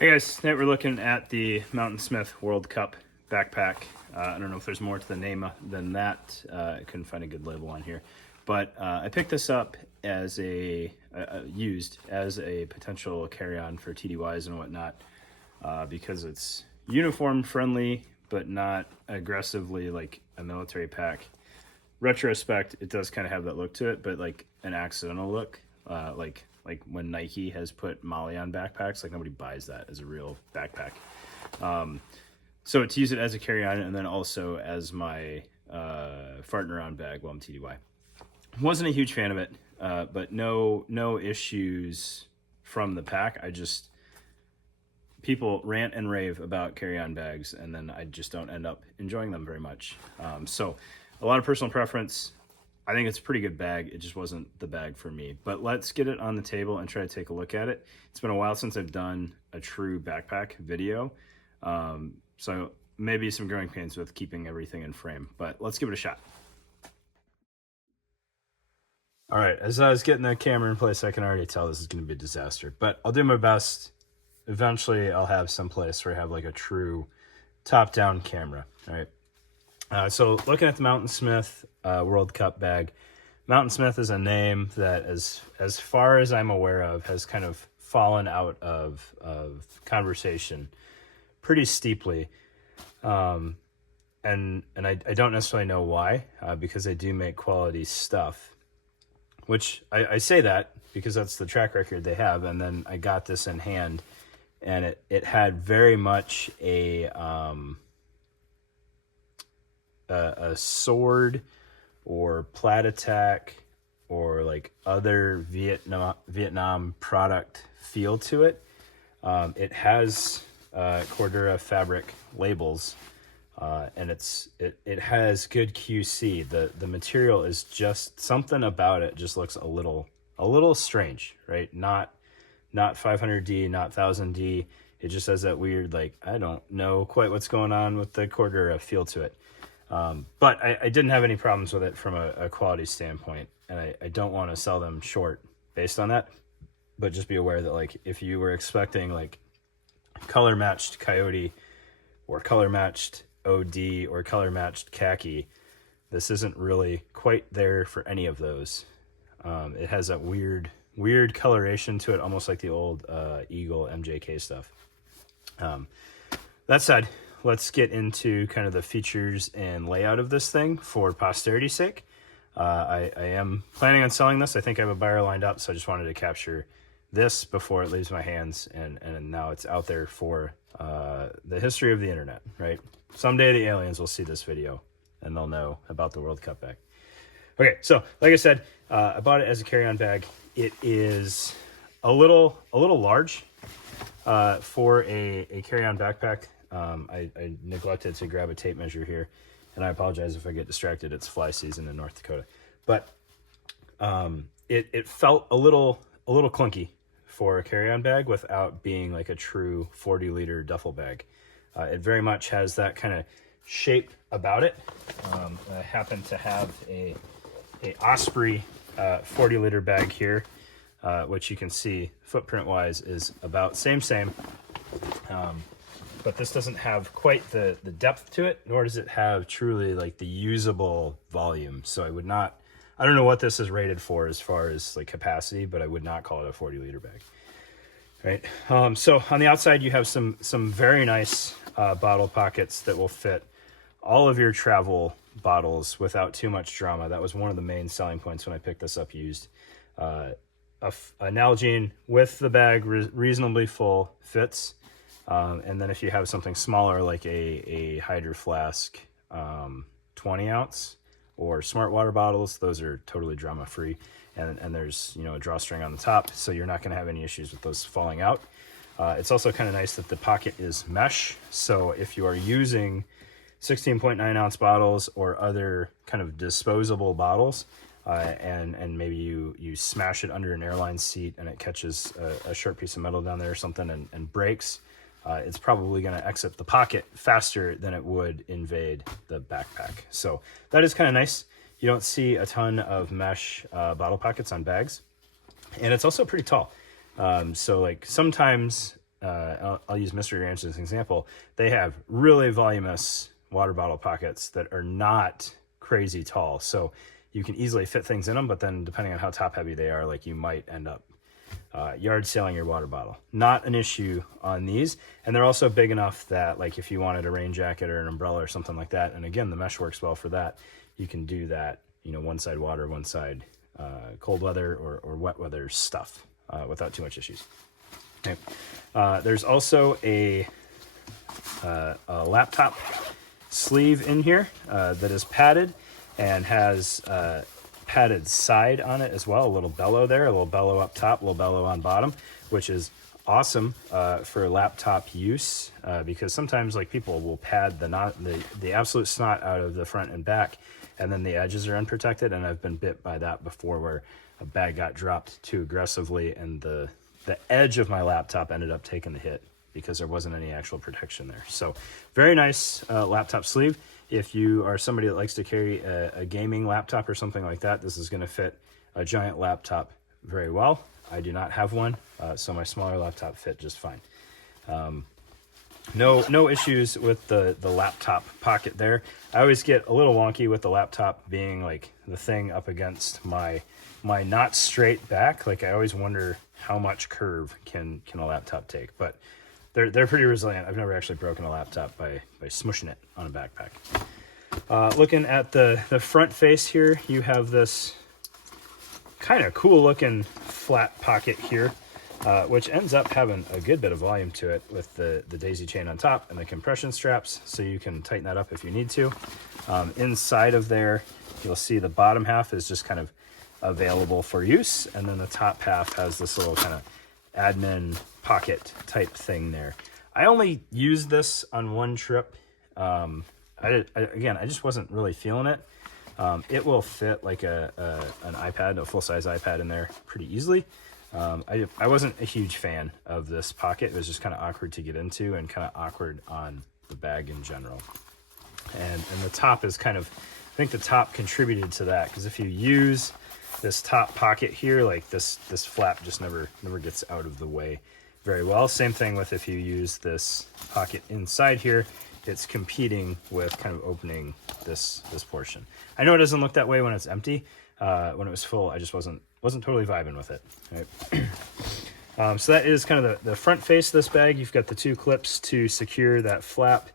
Hey guys, tonight we're looking at the Mountain Smith World Cup backpack. I don't know if there's more to the name than that. I couldn't find a good label on here. But I picked this up as used as a potential carry-on for TDYs and whatnot because it's uniform friendly, but not aggressively like a military pack. Retrospect, it does kind of have that look to it, but like an accidental look, like when Nike has put Molly on backpacks, like nobody buys that as a real backpack. So to use it as a carry-on and then also as my farting around bag while I'm TDY. Wasn't a huge fan of it, but no issues from the pack. People rant and rave about carry-on bags, and then I just don't end up enjoying them very much. So a lot of personal preference. I think it's a pretty good bag. It just wasn't the bag for me. But let's get it on the table and try to take a look at it. It's been a while since I've done a true backpack video. So maybe some growing pains with keeping everything in frame, but let's give it a shot. All right, as I was getting the camera in place, I can already tell this is going to be a disaster, but I'll do my best. Eventually, I'll have some place where I have like a true top-down camera, all right? So looking at the Mountain Smith World Cup bag, Mountain Smith is a name that, as far as I'm aware of, has kind of fallen out of conversation pretty steeply. And I don't necessarily know why, because they do make quality stuff, which I say that because that's the track record they have. And then I got this in hand, and it had very much a sword or plat attack or like other Vietnam product feel to it. It has Cordura fabric labels, and it has good QC. The material is just something about it just looks a little strange, right? Not 500D, not 1000D. It just has that weird, like, I don't know quite what's going on with the Cordura feel to it. But I didn't have any problems with it from a quality standpoint, and I don't want to sell them short based on that. But just be aware that, like, if you were expecting like color matched Coyote or color matched OD or color matched Khaki, this isn't really quite there for any of those. It has that weird coloration to it, almost like the old Eagle MJK stuff. That said, let's get into kind of the features and layout of this thing for posterity's sake. I am planning on selling this. I think I have a buyer lined up, so I just wanted to capture this before it leaves my hands, and now it's out there for the history of the internet, right? Someday the aliens will see this video, and they'll know about the World Cup bag. Okay, so like I said, I bought it as a carry-on bag. It is a little large for a carry-on backpack. I neglected to grab a tape measure here, and I apologize if I get distracted. It's fly season in North Dakota, but it felt a little clunky for a carry-on bag without being like a true 40-liter duffel bag. It very much has that kind of shape about it. I happen to have a Osprey 40-liter bag here, which you can see footprint-wise is about same. But this doesn't have quite the depth to it, nor does it have truly like the usable volume. So I don't know what this is rated for as far as like capacity, but I would not call it a 40-liter bag. Right. So on the outside, you have some very nice bottle pockets that will fit all of your travel bottles without too much drama. That was one of the main selling points when I picked this up used. A Nalgene with the bag reasonably full fits. And then if you have something smaller like a Hydro Flask 20 ounce or smart water bottles, those are totally drama free. And there's, a drawstring on the top, so you're not going to have any issues with those falling out. It's also kind of nice that the pocket is mesh. So if you are using 16.9 ounce bottles or other kind of disposable bottles, and maybe you smash it under an airline seat and it catches a sharp piece of metal down there or something and breaks, it's probably going to exit the pocket faster than it would invade the backpack. So that is kind of nice. You don't see a ton of mesh bottle pockets on bags, and it's also pretty tall. So like sometimes I'll use Mystery Ranch as an example. They have really voluminous water bottle pockets that are not crazy tall. So you can easily fit things in them, but then depending on how top heavy they are, like you might end up yard sailing your water bottle. Not an issue on these. And they're also big enough that like if you wanted a rain jacket or an umbrella or something like that, and again, the mesh works well for that, you can do that, you know, one side water, one side cold weather or wet weather stuff without too much issues. Okay. There's also a laptop sleeve in here that is padded and has padded side on it as well. A little bellow there, a little bellow up top, a little bellow on bottom, which is awesome for laptop use because sometimes like people will pad the absolute snot out of the front and back, and then the edges are unprotected. And I've been bit by that before, where a bag got dropped too aggressively and the edge of my laptop ended up taking the hit because there wasn't any actual protection there. So very nice laptop sleeve. If you are somebody that likes to carry a gaming laptop or something like that, this is going to fit a giant laptop very well. I do not have one, so my smaller laptop fit just fine. No issues with the laptop pocket there. I always get a little wonky with the laptop being like the thing up against my not straight back. Like I always wonder how much curve can a laptop take, but they're pretty resilient. I've never actually broken a laptop by smushing it on a backpack. Looking at the front face here, you have this kind of cool looking flat pocket here, which ends up having a good bit of volume to it with the daisy chain on top and the compression straps, so you can tighten that up if you need to. Inside of there, you'll see the bottom half is just kind of available for use, and then the top half has this little kind of admin pocket type thing there. I only used this on one trip. I just wasn't really feeling it. It will fit like an iPad, a full-size iPad in there pretty easily. I wasn't a huge fan of this pocket. It was just kind of awkward to get into and kind of awkward on the bag in general. And the top is kind of, I think the top contributed to that, because if you use this top pocket here, like this flap just never gets out of the way very well. Same thing with if you use this pocket inside here, it's competing with kind of opening this portion. I know it doesn't look that way when it's empty. When it was full, I just wasn't totally vibing with it. Right? So that is kind of the front face of this bag. You've got the two clips to secure that flap,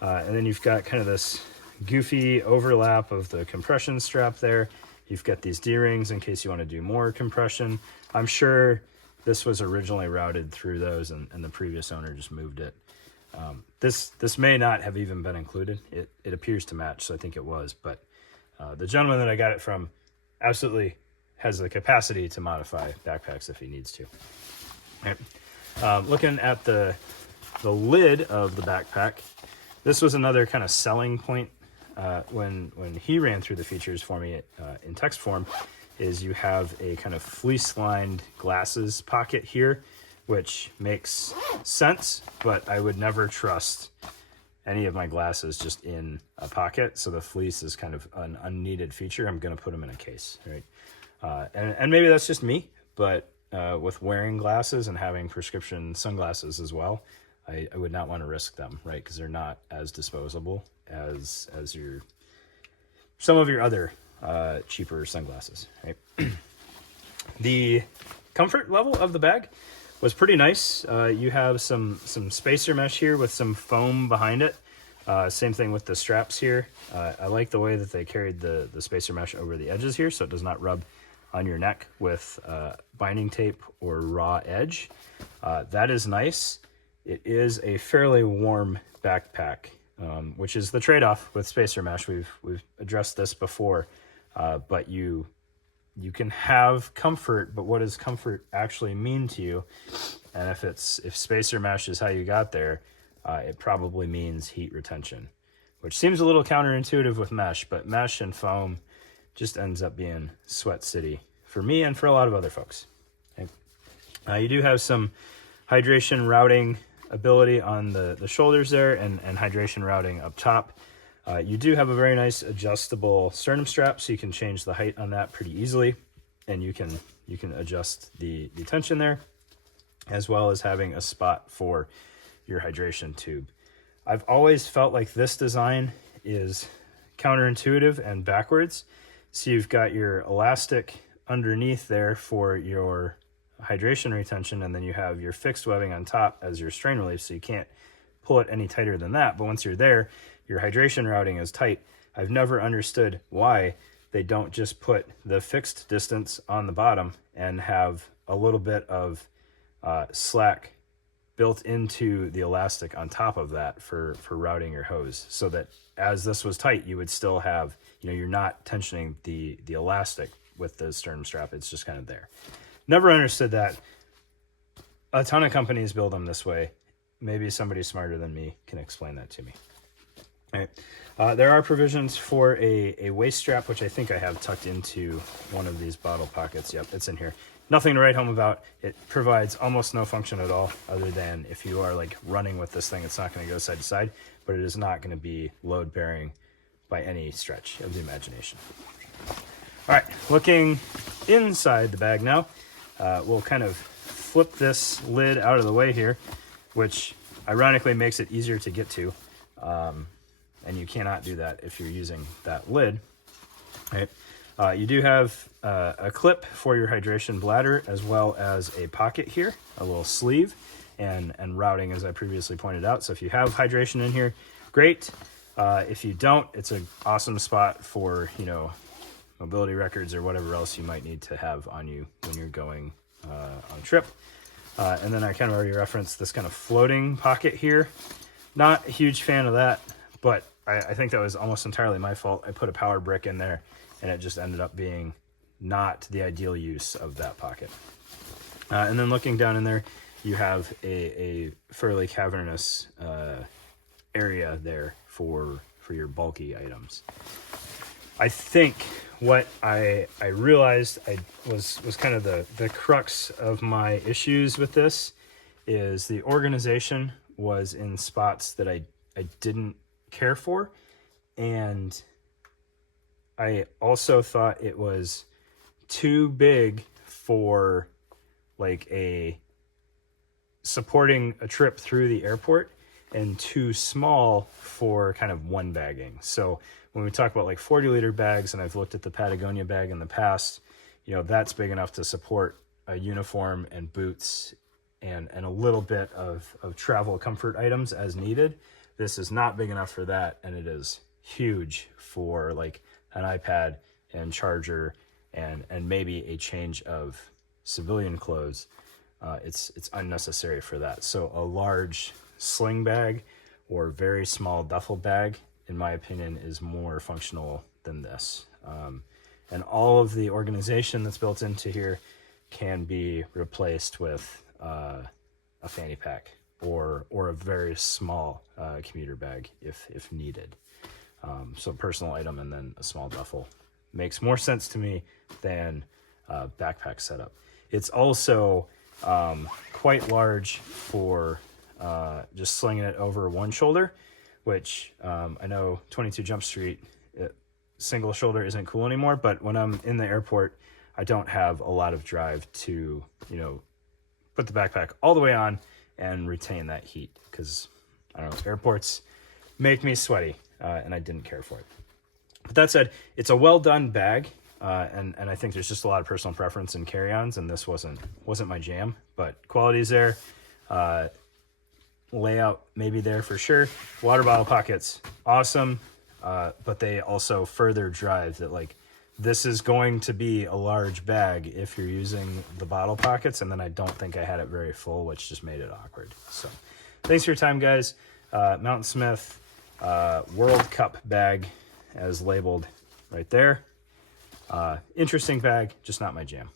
and then you've got kind of this goofy overlap of the compression strap there. You've got these D-rings in case you want to do more compression. I'm sure this was originally routed through those and the previous owner just moved it. This may not have even been included. It appears to match, so I think it was. But the gentleman that I got it from absolutely has the capacity to modify backpacks if he needs to. All right. Looking at the lid of the backpack, this was another kind of selling point when he ran through the features for me in text form, is you have a kind of fleece-lined glasses pocket here, which makes sense, but I would never trust any of my glasses just in a pocket. So the fleece is kind of an unneeded feature. I'm going to put them in a case, right? And maybe that's just me, but with wearing glasses and having prescription sunglasses as well, I would not want to risk them, right? Because they're not as disposable as some of your other cheaper sunglasses, right? The comfort level of the bag was pretty nice. You have some spacer mesh here with some foam behind it. Same thing with the straps here. I like the way that they carried the spacer mesh over the edges here, so it does not rub on your neck with binding tape or raw edge. That is nice. It is a fairly warm backpack, which is the trade-off with spacer mesh. We've addressed this before, but you can have comfort, but what does comfort actually mean to you? And if spacer mesh is how you got there, it probably means heat retention, which seems a little counterintuitive with mesh, but mesh and foam just ends up being sweat city for me and for a lot of other folks. Okay. You do have some hydration routing ability on the shoulders there and hydration routing up top. You do have a very nice adjustable sternum strap, so you can change the height on that pretty easily, and you can adjust the tension there. as well as having a spot for your hydration tube. I've always felt like this design is counterintuitive and backwards. So you've got your elastic underneath there for your hydration retention, and then you have your fixed webbing on top as your strain relief, so you can't pull it any tighter than that. But once you're there, your hydration routing is tight. I've never understood why they don't just put the fixed distance on the bottom and have a little bit of slack built into the elastic on top of that for routing your hose, so that as this was tight, you would still have, you're not tensioning the elastic with the sternum strap. It's just kind of there. Never understood that. A ton of companies build them this way. Maybe somebody smarter than me can explain that to me. All right. There are provisions for a waist strap, which I think I have tucked into one of these bottle pockets. Yep, it's in here. Nothing to write home about. It provides almost no function at all, other than if you are like running with this thing, it's not going to go side to side, but it is not going to be load bearing by any stretch of the imagination. All right, looking inside the bag now, we'll kind of flip this lid out of the way here, which ironically makes it easier to get to. And you cannot do that if you're using that lid. Right? You do have a clip for your hydration bladder, as well as a pocket here, a little sleeve, and routing, as I previously pointed out. So if you have hydration in here, great. If you don't, it's an awesome spot for, mobility records or whatever else you might need to have on you when you're going on a trip. And then I kind of already referenced this kind of floating pocket here. Not a huge fan of that, but I think that was almost entirely my fault. I put a power brick in there, and it just ended up being not the ideal use of that pocket. And then looking down in there, you have a fairly cavernous area there for your bulky items. I think what I realized was kind of the crux of my issues with this is the organization was in spots that I didn't care for, and I also thought it was too big for like a supporting a trip through the airport, and too small for kind of one bagging. So when we talk about like 40-liter bags, and I've looked at the Patagonia bag in the past, that's big enough to support a uniform and boots and a little bit of travel comfort items as needed. This is not big enough for that, and it is huge for like an iPad and charger and maybe a change of civilian clothes. It's unnecessary for that. So a large sling bag or very small duffel bag, in my opinion, is more functional than this. And all of the organization that's built into here can be replaced with a fanny pack or a very small commuter bag if needed. So personal item and then a small duffel makes more sense to me than backpack setup. It's also quite large for just slinging it over one shoulder, which I know 22 Jump Street, single shoulder isn't cool anymore, but when I'm in the airport, I don't have a lot of drive to, put the backpack all the way on and retain that heat, because I don't know, airports make me sweaty, and I didn't care for it. But that said, it's a well done bag, and I think there's just a lot of personal preference in carry-ons, and this wasn't my jam, but quality's there. Layout maybe there for sure. Water bottle pockets, awesome, but they also further drive that like this is going to be a large bag if you're using the bottle pockets, and then I don't think I had it very full, which just made it awkward. So thanks for your time, guys. Mountain Smith World Cup bag as labeled right there. Interesting bag, just not my jam.